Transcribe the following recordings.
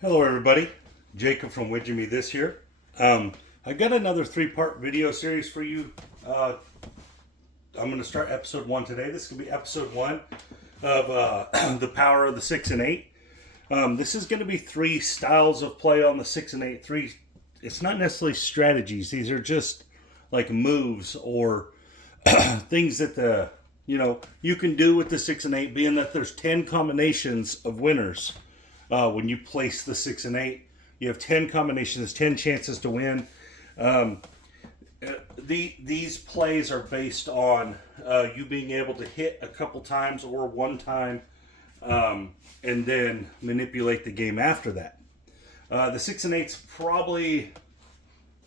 Hello everybody, Jacob from Widjemy this here. I got another three-part video series for you. I'm going to start episode 1 today. This is going to be episode 1 of the power of the 6 and 8. This is going to be 3 styles of play on the 6 and 8. It's not necessarily strategies. These are just like moves or things that you can do with the 6 and 8, being that there's 10 combinations of winners. When you place the 6 and 8, you have 10 combinations, 10 chances to win. These plays are based on you being able to hit a couple times or one time, and then manipulate the game after that. The 6 and 8's probably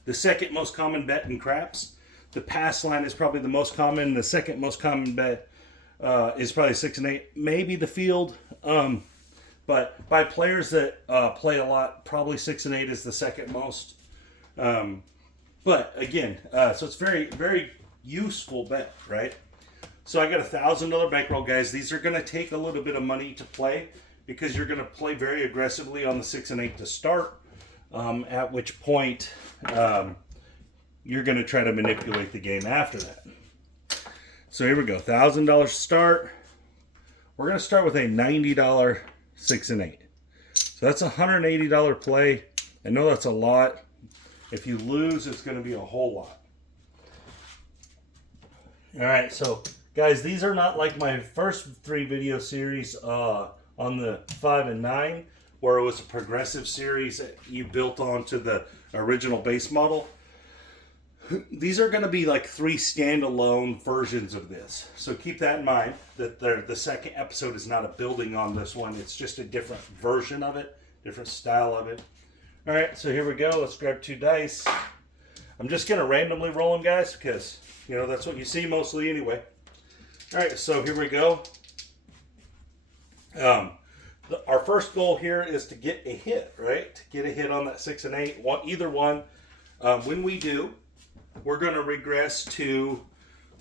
the second most common bet in craps. The pass line is probably the most common. The second most common bet is probably 6 and 8. Maybe the field. But by players that play a lot, probably 6 and 8 is the second most. But again, so it's very, very useful bet, right? So I got a $1,000 bankroll, guys. These are going to take a little bit of money to play because you're going to play very aggressively on the 6 and 8 to start. At which point you're going to try to manipulate the game after that. So here we go, $1,000 start. We're going to start with a $90 6 and 8. So that's a $180 play. I know that's a lot. If you lose, it's going to be a whole lot. All right, so guys, these are not like my first 3 video series on the 5 and 9, where it was a progressive series that you built onto the original base model. These are going to be like 3 standalone versions of this. So keep that in mind, that the second episode is not a building on this one. It's just a different version of it, different style of it. All right, so here we go. Let's grab 2 dice. I'm just going to randomly roll them, guys, because, that's what you see mostly anyway. All right, so here we go. Our first goal here is to get a hit, right? To get a hit on that 6 and 8, either one. When we do, we're going to regress to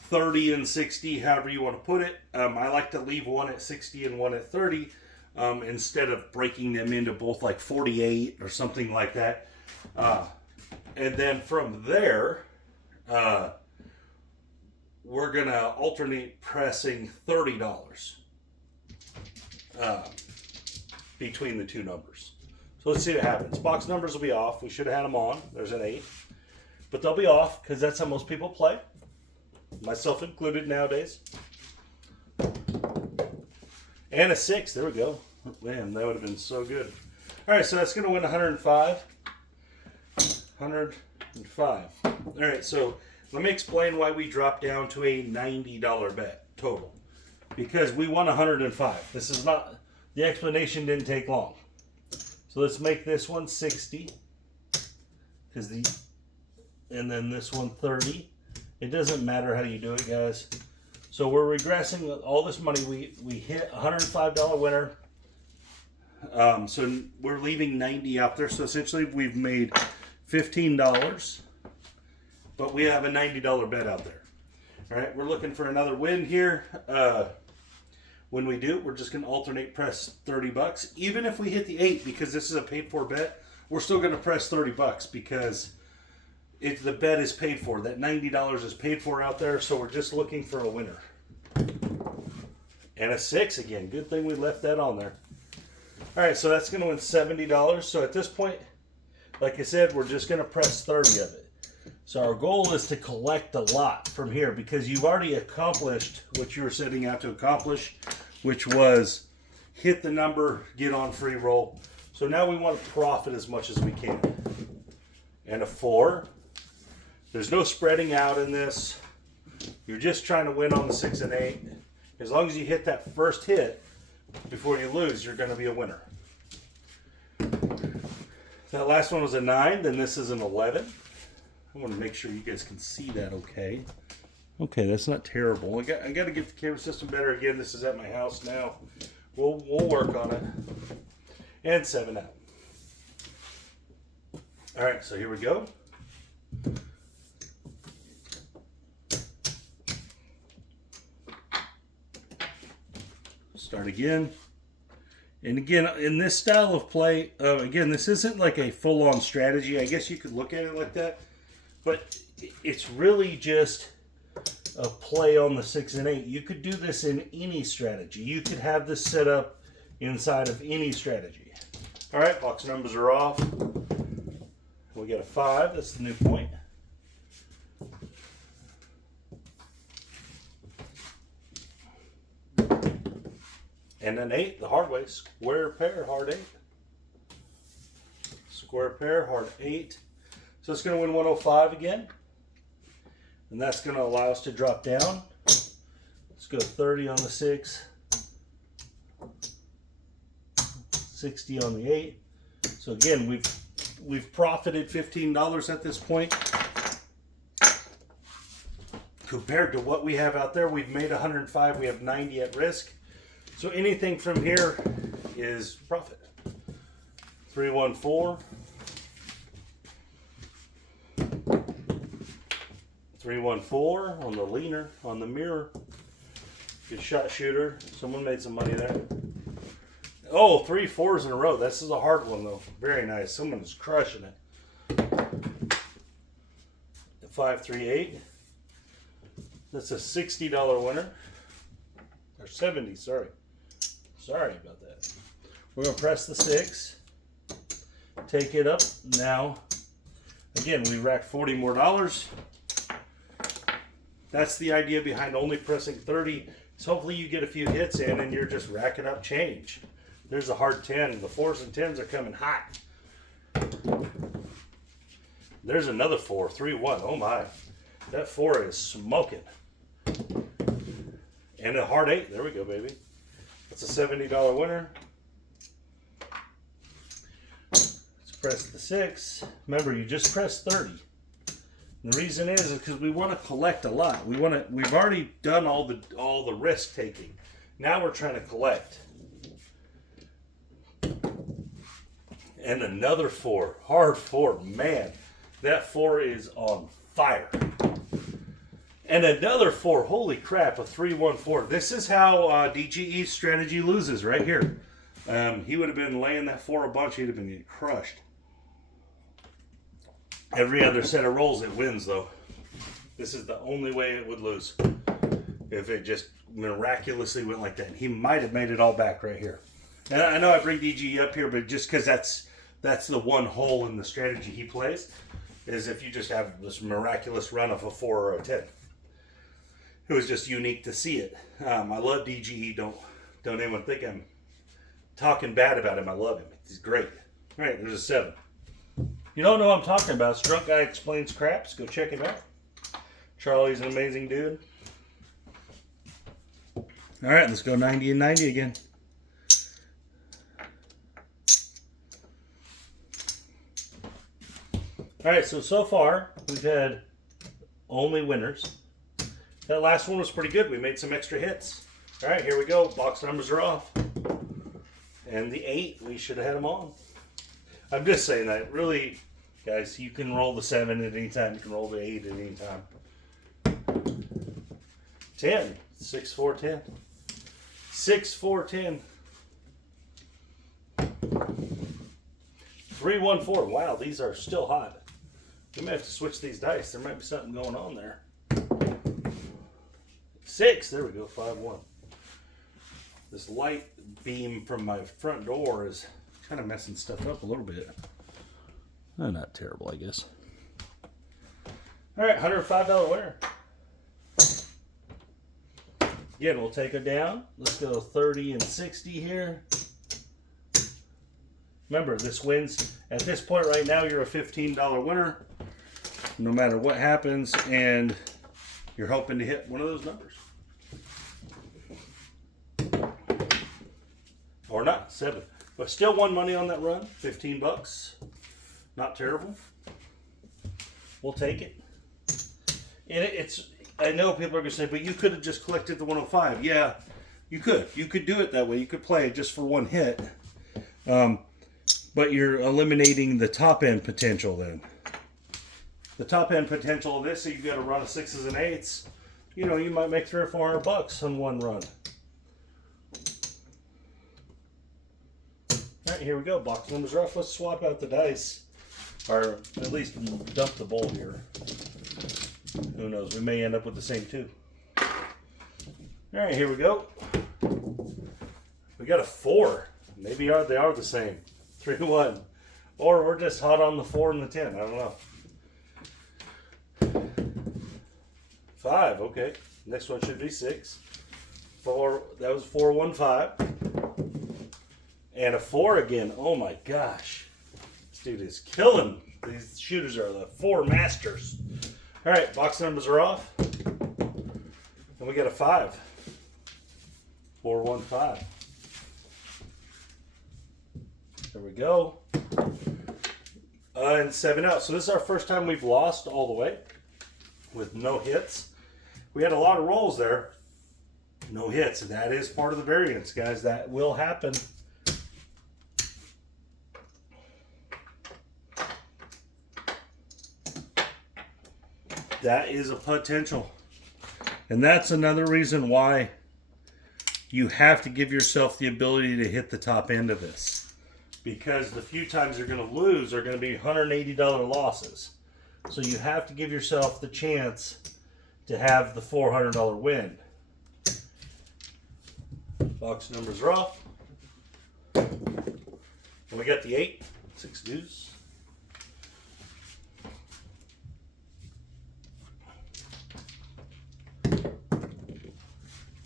30 and 60, however you want to put it. I like to leave one at 60 and one at 30 instead of breaking them into both like 48 or something like that. And then from there, we're going to alternate pressing $30 between the 2 numbers. So let's see what happens. Box numbers will be off. We should have had them on. There's an 8. But they'll be off because that's how most people play, myself included nowadays. And a 6, there we go. Man, that would have been so good. All right, so that's going to win 105. 105. All right, so let me explain why we dropped down to a $90 bet total. Because we won 105. This is not, the explanation didn't take long. So let's make this one 60. And then this one 30. It doesn't matter how you do it, guys. So we're regressing all this money. We hit $105 winner. So we're leaving 90 out there. So essentially we've made $15, but we have a $90 bet out there. All right, we're looking for another win here. When we do, we're just going to alternate press $30. Even if we hit the 8, because this is a paid for bet, we're still going to press $30 because the bet is paid for. That $90 is paid for out there, so we're just looking for a winner. And a 6 again. Good thing we left that on there. All right, so that's going to win $70. So at this point, like I said, we're just going to press 30 of it. So our goal is to collect a lot from here because you've already accomplished what you were setting out to accomplish, which was hit the number, get on free roll. So now we want to profit as much as we can. And a 4. There's no spreading out in this. You're just trying to win on the 6 and 8. As long as you hit that first hit before you lose, you're going to be a winner. That last one was a 9, then this is an 11. I want to make sure you guys can see that okay. Okay, that's not terrible. I got to get the camera system better again. This is at my house now. We'll work on it. And 7 out. All right, so here we go. Start again. And again, in this style of play, again, this isn't like a full-on strategy. I guess you could look at it like that. But it's really just a play on the 6 and 8. You could do this in any strategy. You could have this set up inside of any strategy. All right, box numbers are off. We got a 5. That's the new point. And an 8, the hard way. Square pair, hard 8. Square pair, hard 8. So it's going to win 105 again. And that's going to allow us to drop down. Let's go 30 on the 6. 60 on the 8. So again, we've profited $15 at this point. Compared to what we have out there, we've made 105. We have 90 at risk. So anything from here is profit. 314. 314 on the leaner, on the mirror. Good shot shooter. Someone made some money there. Oh, 3 4s in a row. This is a hard one though. Very nice. Someone is crushing it. 538. That's a $60 winner. Or 70, sorry. Sorry about that. We're going to press the 6. Take it up. Now, again, we racked $40 more. That's the idea behind only pressing 30. So hopefully you get a few hits in and you're just racking up change. There's a hard 10. The 4s and 10s are coming hot. There's another 4. 3-1. Oh my. That 4 is smoking. And a hard 8. There we go, baby. That's a $70 winner. Let's press the 6. Remember, you just press 30. And the reason is because we want to collect a lot. We've already done all the risk taking. Now we're trying to collect. And another 4. Hard 4. Man, that 4 is on fire. And another 4. Holy crap, a 314. This is how DGE's strategy loses right here. He would have been laying that 4 a bunch. He'd have been getting crushed. Every other set of rolls it wins though. This is the only way it would lose. If it just miraculously went like that. He might have made it all back right here. And I know I bring DGE up here, but just because that's the one hole in the strategy he plays, is if you just have this miraculous run of a 4 or a 10. It was just unique to see it. I love DGE. Don't anyone think I'm talking bad about him. I love him. He's great. All right, there's a 7. You don't know what I'm talking about. It's Drunk Guy Explains Craps. Go check him out. Charlie's an amazing dude. All right, let's go 90 and 90 again. All right, so far we've had only winners. That last one was pretty good. We made some extra hits. All right, here we go. Box numbers are off. And the 8, we should have had them on. I'm just saying that. Really, guys, you can roll the 7 at any time. You can roll the 8 at any time. 10. 6, 4, 10. 6, 4, 10. 3, 1, 4. Wow, these are still hot. We might have to switch these dice. There might be something going on there. 6. There we go. 5, 1. This light beam from my front door is kind of messing stuff up a little bit. Not terrible, I guess. All right, $105 winner. Again, we'll take it down. Let's go 30 and 60 here. Remember, this wins. At this point right now, you're a $15 winner. No matter what happens, and you're hoping to hit one of those numbers. Or not, 7. But still won money on that run. 15 bucks. Not terrible. We'll take it. And it's, I know people are going to say, but you could have just collected the 105. Yeah, you could. You could do it that way. You could play it just for one hit. But you're eliminating the top end potential then. The top end potential of this, so you've got a run of 6s and 8s. You know, you might make 300 or 400 bucks on one run. All right, here we go. Box numbers are off. Let's swap out the dice, or at least dump the bowl here. Who knows? We may end up with the same two. All right, here we go. We got a 4. Maybe they are the same. 3-1. Or we're just hot on the 4 and the 10. I don't know. 5. Okay. Next one should be 6. 4. That was 4-1-5. And a 4 again. Oh my gosh. This dude is killing. These shooters are the 4 masters. All right, box numbers are off. And we got a 5. 4-1-5. There we go. And 7 out. So this is our first time we've lost all the way with no hits. We had a lot of rolls there. No hits. And that is part of the variance, guys. That will happen. That is a potential. And that's another reason why you have to give yourself the ability to hit the top end of this. Because the few times you're going to lose are going to be $180 losses. So you have to give yourself the chance to have the $400 win. Box numbers are off. And we got the 8. 6 deuce.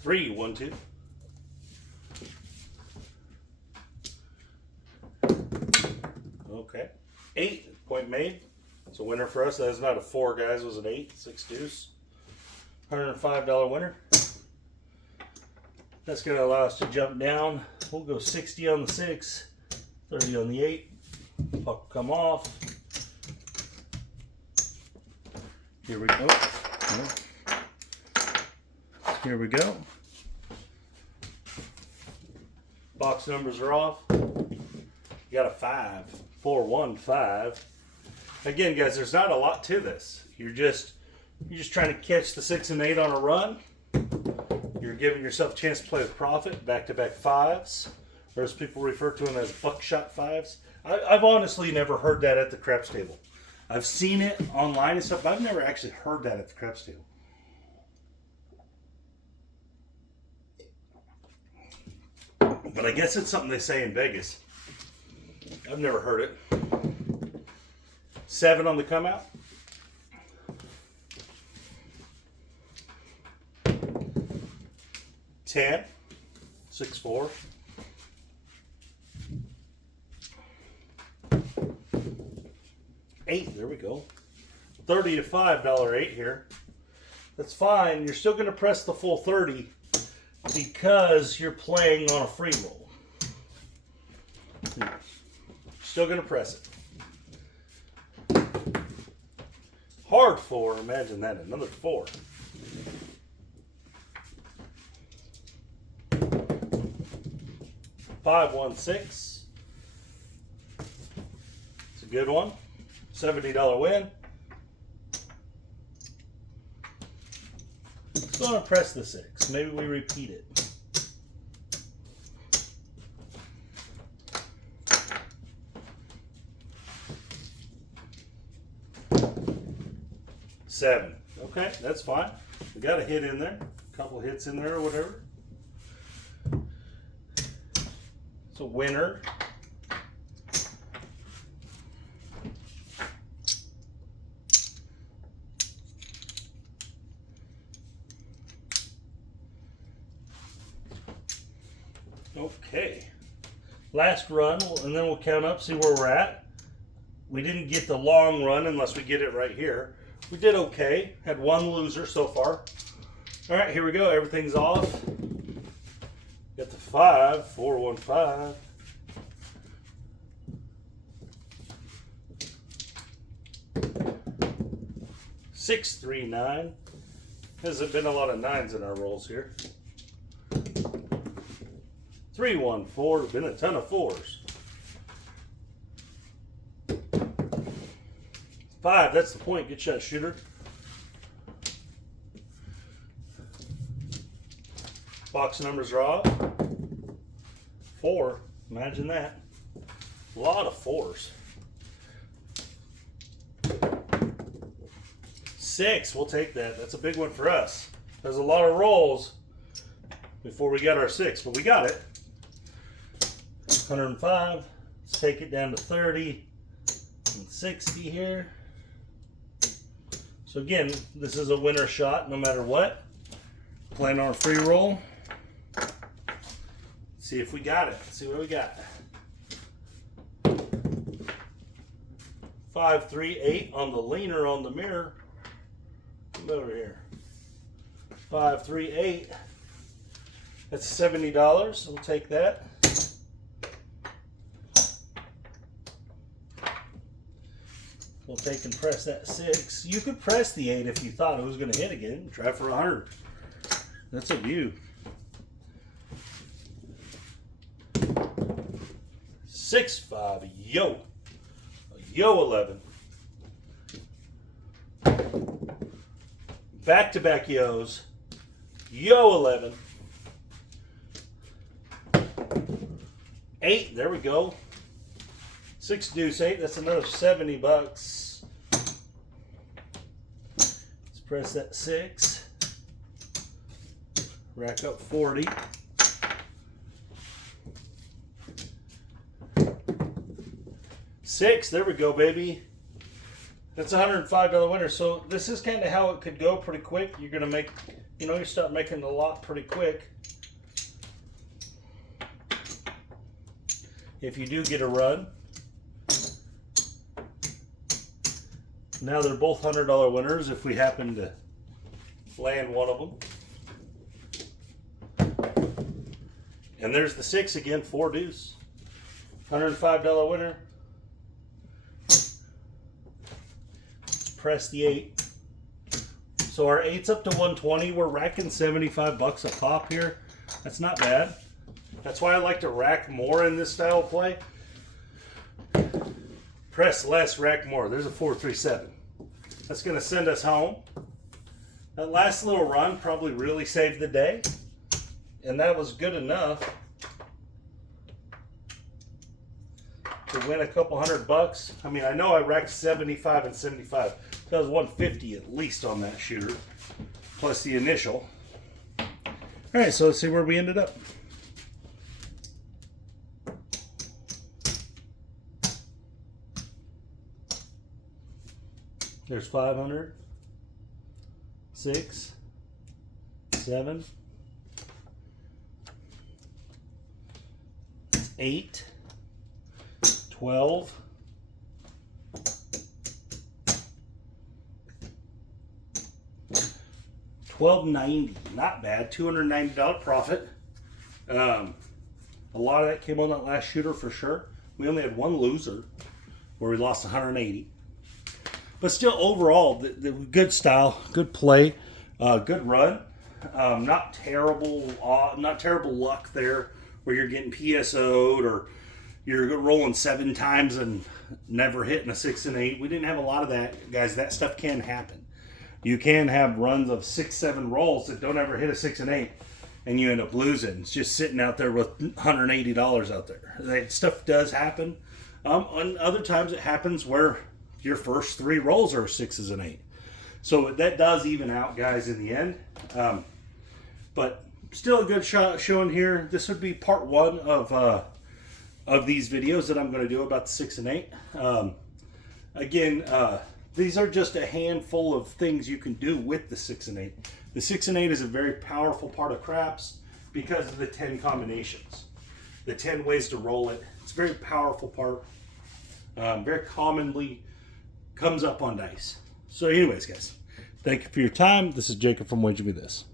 3-1-2. Okay. 8, point made. It's a winner for us. That is not a 4, guys. It was an 8. 6 deuce. $105 winner. That's going to allow us to jump down. We'll go 60 on the 6, 30 on the 8. Puck will come off. Here we go. Here we go. Box numbers are off. You got a 5. 4-1-5. Again, guys, there's not a lot to this. You're just trying to catch the 6 and 8 on a run. You're giving yourself a chance to play with profit, back-to-back 5s, or as people refer to them as buckshot 5s. I've honestly never heard that at the craps table. I've seen it online and stuff, but I've never actually heard that at the craps table. But I guess it's something they say in Vegas. I've never heard it. 7 on the come out. 10. 6-4. 8. There we go. $30 to $5 8 here. That's fine. You're still going to press the full 30 because you're playing on a free roll. Still going to press it. Hard 4. Imagine that. Another 4. 5-1-6. It's a good one. $70 win. Let's go and press the 6. Maybe we repeat it. $7. Okay, that's fine. We got a hit in there. A couple hits in there or whatever. It's a winner. Okay. Last run, and then we'll count up, see where we're at. We didn't get the long run unless we get it right here. We did okay. Had 1 loser so far. All right, here we go. Everything's off. Got the 5, 4-1-5. $6-3-9. Hasn't been a lot of 9s in our rolls here. 3-1-4. Been a ton of 4s. 5. That's the point. Good shot, shooter. Box numbers are off. 4. Imagine that. A lot of 4s. 6, we'll take that. That's a big one for us. There's a lot of rolls before we got our 6, but we got it. 105. Let's take it down to 30 and 60 here. So again, this is a winner shot no matter what. Playing on a free roll. See if we got it. See what we got. 5, 3, 8 on the leaner on the mirror. Come over here. 5, 3, 8. That's $70. We'll take that. We'll take and press that 6. You could press the 8 if you thought it was going to hit again. Try for 100. That's up to you. 6, 5, yo. Yo 11. Back-to-back yos. Yo 11. 8, there we go. 6 deuce 8, that's another $70. Let's press that 6. Rack up 40. $6, there we go, baby. That's a $105 winner. So this is kind of how it could go pretty quick. You're gonna make, you start making the lot pretty quick. If you do get a run. Now they're both $100 winners if we happen to land one of them. And there's the 6 again, 4 deuce. $105 winner. Press the 8. So our 8's up to 120. We're racking $75 a pop here. That's not bad. That's why I like to rack more in this style of play. Press less, rack more. There's a 437. That's going to send us home. That last little run probably really saved the day. And that was good enough to win a couple $100. I mean, I know I racked 75 and 75. That was 150 at least on that shooter, plus the initial. All right, so let's see where we ended up. There's 500, 6, 7, 8, 12, 1290, not bad. $290 profit. A lot of that came on that last shooter for sure. We only had one loser where we lost 180. But still, overall, the good style, good play, good run. Not terrible luck there where you're getting PSO'd or you're rolling 7 times and never hitting a 6 and 8. We didn't have a lot of that, guys. That stuff can happen. You can have runs of 6, 7 rolls that don't ever hit a 6 and 8, and you end up losing. It's just sitting out there with $180 out there. That stuff does happen. And other times it happens where your first 3 rolls are 6s and 8. So that does even out, guys, in the end. But still a good shot showing here. This would be part 1 of these videos that I'm going to do about the 6 and 8. Again, these are just a handful of things you can do with the 6 and 8. The 6 and 8 is a very powerful part of craps because of the 10 combinations. The 10 ways to roll it. It's a very powerful part. Very commonly comes up on dice. So anyways, guys, thank you for your time. This is Jacob from Wager Me This.